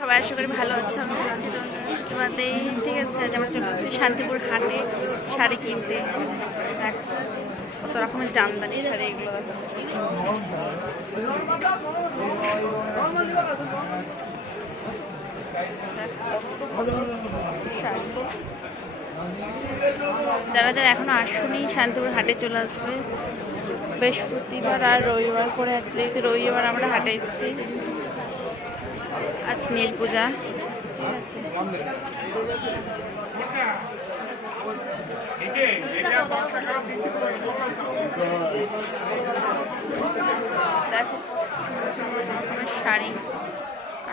সবাই আশা করি ভালো আছে। আমি আছি তোমাদের, ঠিক আছে। আজ আমরা চলে এসেছি শান্তিপুর হাটে শাড়ি কিনতে। দেখ কত রকমের জামদানি শাড়ি, এগুলো যারা যারা এখনো আসুনি শান্তিপুর হাটে চলে আসবে। বৃহস্পতিবার আর রবিবার করে, যেহেতু রবিবার আমরা হাটে এসেছি। আজ নীল পূজা, ঠিক আছে। দেখো শাড়ি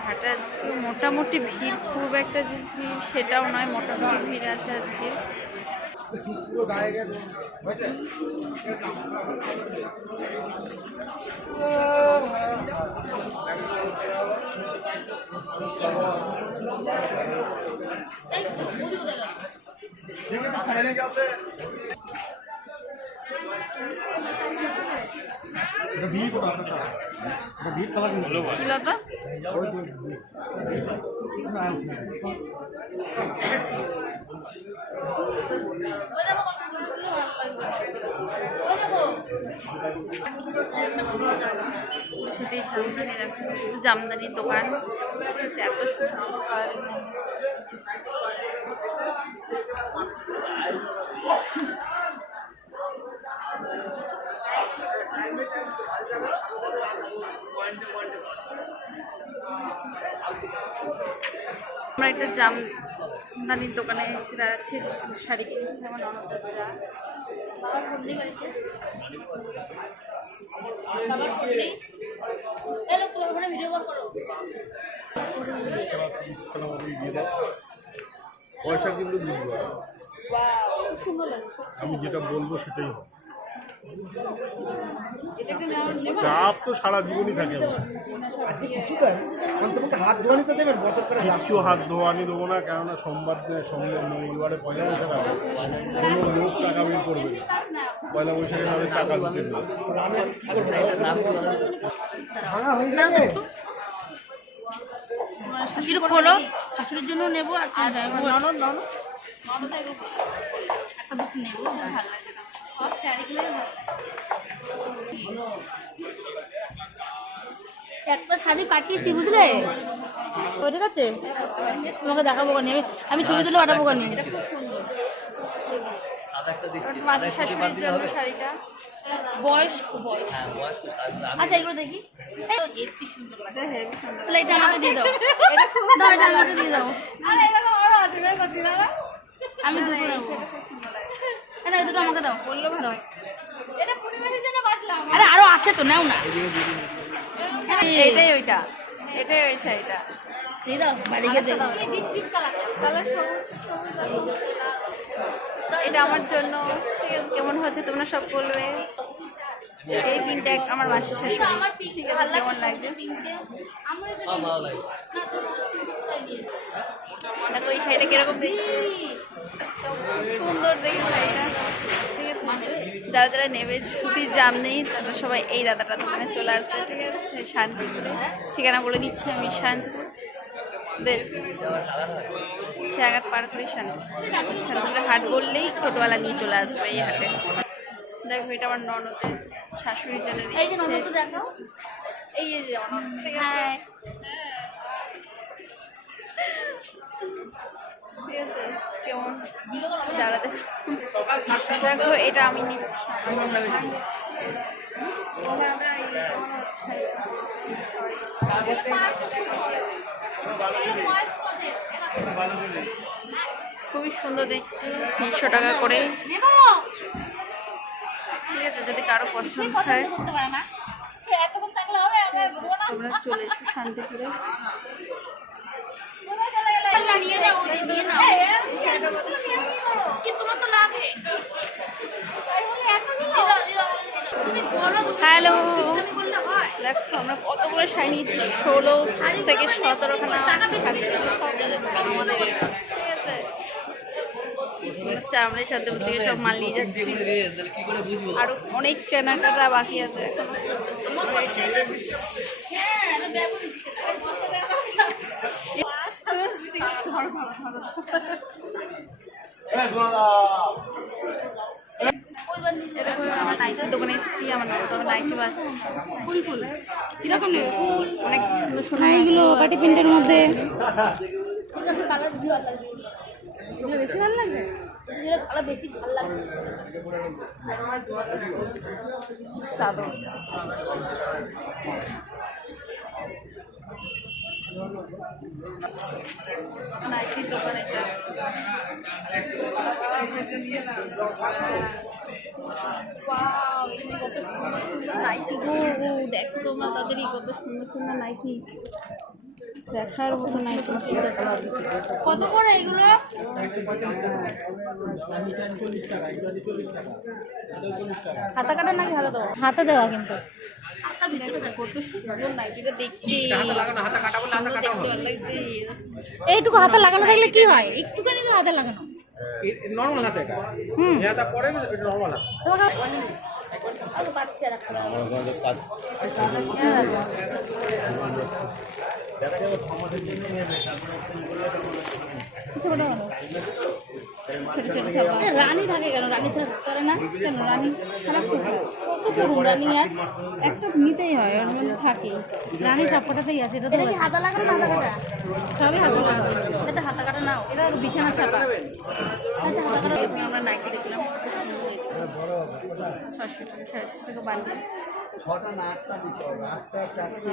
হাটে আজকে মোটামুটি ভিড়, খুব একটা যে ভিড় সেটাও নয়, মোটামুটি ভিড় আছে আজকে। সুতির জামদানি, দেখো জামদানির দোকান, এত সুন্দর। আমরা একটা জামদানির দোকানে এসে দাঁড়াচ্ছি, শাড়ি কিনছে আমার ননদের যা। পয়সা কিন্তু আমি যেটা বলবো সেটাই হবে। চাপ তো সারা জীবনই থাকে। কিছু হাত ধোয়ানি দেবো না, কেননা সোমবার মঙ্গলবারে পয়লা বৈশাখ আছে, কোনো লোক টাকা বের করবে না। পয়লা বৈশাখে তাদের টাকা দিতে দেবে। শাশুড়ির জন্য নেবো, আর ননদ ননদ একটা দুটো নেবো, ভালো লাগে। সব শাড়িগুলোই ভালো লাগে। একটা শাড়ি পাঠিয়েছি, বুঝলে? ঠিক আছে, তোমাকে দেখাবো কানি, আমি ছবি তুলে পাঠাবো কানি। মাসির শাশুড়ির জন্য শাড়িটা বয়স্ক আচ্ছা, এগুলো দেখি। তাহলে এটা আমাকে দিয়ে দাও, এটা আমাকে দিয়ে দাও। আমি দুটো নেবো, এই দুটো আমাকে দাও। বললো ভালো, আরে আরো আছে তো, নেও না। এটাই ওইটা, এটাই ওই শাড়িটা দিয়ে দাও, বাড়িকে দিয়ে দাও। এটা আমার জন্য, ঠিক আছে। কেমন হচ্ছে তোমরা সব বলবে। এই তিনটা আমার মাসির শাশুড়ি, ঠিক আছে। কেমন লাগছে দেখো, এই শাড়িটা কিরকম সুন্দর দেখে শাড়িটা, ঠিক আছে। যারা যারা নেবে সুতির জামদানি, তারা সবাই এই দাদাটা দোকানে চলে আসবে, ঠিক আছে। শান্তিপুরে ঠিকানা বলে দিচ্ছি আমি, শান্তিপুর খেয়াঘাট পার করে শান্তিপুরে হাট বললেই টোটোওয়ালা নিয়ে চলে আসবে এই হাটে। দেখো এটা আমার ননদের শাশুড়ির জন্য নিচ্ছে, এই যে ঠিক আছে, ঠিক আছে। কেমন যারা দেখো, এটা আমি নিচ্ছি। খুবই সুন্দর দেখতে, 300 টাকা করে, ঠিক আছে। যদি কারো পছন্দ হয় তোমরা চলে এসো শান্তিপুরে। হ্যালো, দেখো আমরা কতগুলো শাড়ি নিয়েছি, 16 থেকে 17খানা শাড়ি, ঠিক আছে। আমরা শান্তিপুর থেকে সব মাল নিয়ে যাচ্ছি, আরো অনেক কেনাকাটা বাকি আছে এখন। এরকম আমার নাইটির দোকানে এসেছি, আমার নাইটি বাজছে ফুল ফুল কিরকম নেবে অনেক সুন্দর সুন্দর এইগুলো পাটি প্রিন্টের মধ্যে বেশি ভালো লাগছে, বেশি ভালো লাগছে। চাদর নাইটির দোকানে কত সুন্দর সুন্দর নাইটি গো, দেখো তোমরা তাদেরই কত সুন্দর সুন্দর নাইটি, দেখার মতো নাইটি। কত করে এগুলো? হাতা কাটা নাকি হাতা দেওয়া? হাতে দেওয়া কিন্তু হাতা ভিতরে দেখো কত সুন্দর নাইটিটা দেখতে, সুন্দর দেখতে ভালো লাগছে। এইটুকু হাতে লাগানো থাকলে কি হয়, একটুখানি তো হাতে লাগানো নর্মাল হাতে এটা এটা পরে না, এটা নর্মাল হাতে। তোমাকে পাচ্ছি আর একটা ছোট ছোট ছাপা রানী থাকে কেন, রানী ছাড়া করে না কেন রানী খারাপ থাকে? কত করুন রানী আর একটা নিতেই হয়, ওর মধ্যে থাকে। রানী চাপটাতেই আছে, এটা তো এটা কি হাতা লাগানো না হাতা কাটা? সবই হাতে লাগানো। এটা হাতা কাটা নাও, এটা বিছানা ছাপা। এটা হাতা কাটা। আমরা নাইটি দেখলাম কত সুন্দর, 600 টাকা 650 টাকা বান্ডিল। 6টা না 8টা দিতে হবে, 8টা 4টে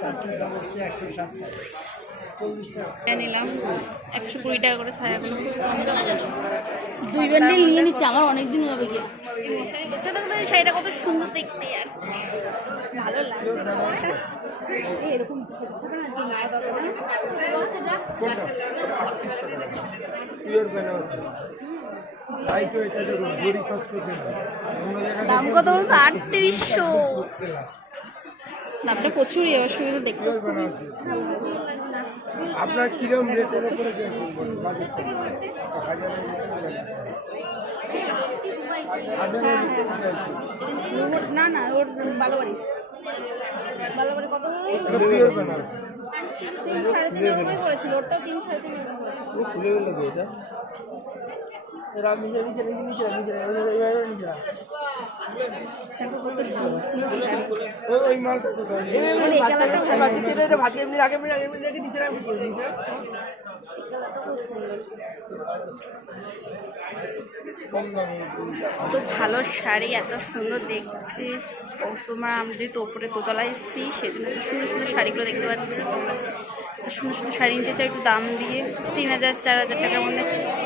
4টে দাম হচ্ছে 160 টাকা, 40 টাকা। নিলাম 120 টাকা করে ছায়াগুলো। 2 বান্ডিল নিয়ে নিচ্ছি, আমার অনেকদিন হবে গিয়ে। শাড়িটা কত সুন্দর দেখতে আর ভালো লাগছে। এরকম ছোট ছোট না গায়ে পিওর বেনারসি তাই তো এটা যে জরি কাজ করছে না, অন্য জায়গায় দাম কত বলতো? 3800। দামটা প্রচুরই, অসুবিধা দেখতে। পিওর বেনারসি। আপনার কিরম রেটের উপরে বাজেট? 1000-এর ভিতরে না না, ওর বালোবাড়ি বালোবাড়ি কত পিওর বেনারসি 3-3.5 পড়েছিল, ওরটাও 3-3.5 পড়েছিল। খুলে গেল কি এটা? দেখো কত সুন্দর সুন্দর শাড়ি। ওই মালটা কোথায়? এই কালারটা ভালো তো ভালো শাড়ি, এত সুন্দর দেখতে। ও তোমার আমরা যেহেতু ওপরে দোতলায় এসেছি, সেজন্য খুব সুন্দর সুন্দর শাড়িগুলো দেখতে পাচ্ছি। এত সুন্দর সুন্দর শাড়ি নিতে চাই একটু দাম দিয়ে, 3000-4000 টাকার মধ্যে।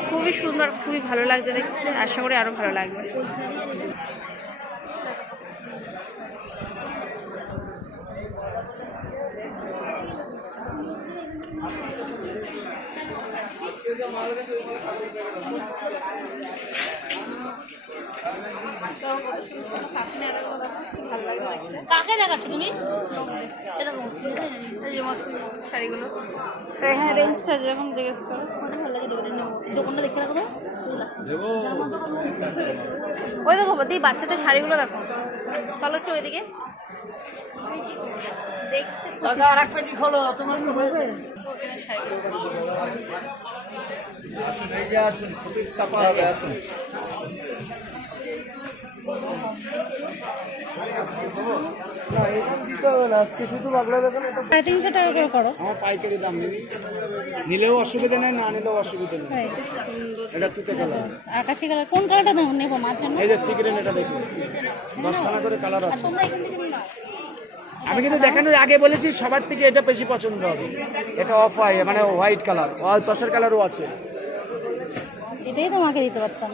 খুবই সুন্দর, খুবই ভালো লাগছে দেখতে, আশা করি আরও ভালো লাগবে। কাকে দেখাচ্ছ তুমি? এই যে মস্ত শাড়িগুলো, হ্যাঁ রেঞ্জটা যেরকম জিজ্ঞেস করো। ভালো লাগে, দোকানটা দেখে রাখো তো। ওই দেখো বৌদি, বাচ্চাদের শাড়িগুলো দেখো, চলো একটু ওইদিকে দেখতে। দাদা আর একটা কি খোলো, তোমার কি হবে? আসুন, এই যে আসুন, সুতির ছাপা হবে, আসুন। না এরকম দিতে হবে না, আজকে শুধু বাগড়া দেখেন। 350 টাকা করে করো। আমার পাইকারি দাম নিলেও অসুবিধা নেই, না নিলেও অসুবিধা নেই। হ্যাঁ, এটা তুতে কালার, আকাশি কালার। কোন কালারটা নেবো মার জন্য? এই যে সিগ্রেন, এটা দেখুন 10খানা করে কালার আর আছে। তোমরা এখান থেকে নিয়ে নাও। আমি কিন্তু দেখানোর আগে বলেছি সবার থেকে এটা বেশি পছন্দ হবে। এটা অফ হোয়াইট, মানে হোয়াইট কালার, আর তসর কালারও আছে। এটাই তোমাকে দিতে পারতাম।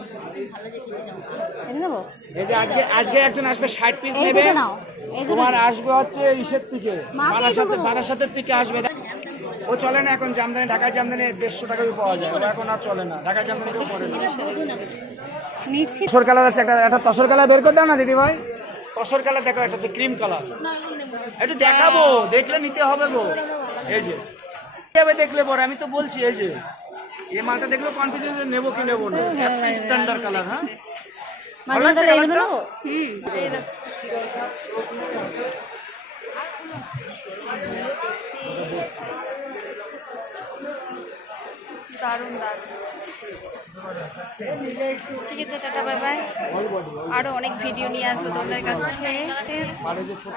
এটা নেবো? এই যে আজকে একজন আসবে 60 পিস এই নেবে, দুটো নাও, এই দুটো তোমার আসবে হচ্ছে ইসের থেকে, বারাসাতের থেকে আসবে। ও চলে না এখন জামদানি, ঢাকায় জামদানি 150 টাকায় পাওয়া যায়, ও এখন আর চলে না, ঢাকায় জামদানি কেউ করে না। নিচ্ছি। তসর কালার আছে, একটা তসর কালার বের করে দাও না দিদি ভাই। তসর কালার দেখো, একটা হচ্ছে ক্রিম কালার, একটু দেখাবো, দেখলে নিতে হবে গো। এই যে দেখলে পরে আমি তো বলছি, এই যে এই মালটা দেখলে কনফিউজ নেবো কি নেবো না, এত স্ট্যান্ডার্ড কালার। হ্যাঁ, ভালো লাগছে কালারটা? এই দেখো দারুণ দারুণ। ঠিক আছে, টাটা, বাই বাই। আরও অনেক ভিডিও নিয়ে আসবো তোমাদের কাছে, ঠিক আছে?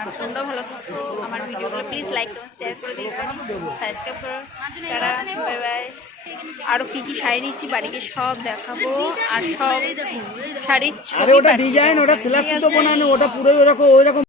আর তোমরাও ভালো থাকো। আমার ভিডিওগুলো প্লিজ লাইক করো, শেয়ার করে দিও, সাবস্ক্রাইব করো। Tata, bye bye. আরও কী কী শাড়ি নিচ্ছি বাড়িতে সব দেখাবো, আর সব শাড়ির আরে ছবি ওটা পাঠিয়ে ডিজাইন, দেবো, ওটা ঠিক সিলেক্ট আছে? বানানো, ওটা পুরোই ওরকম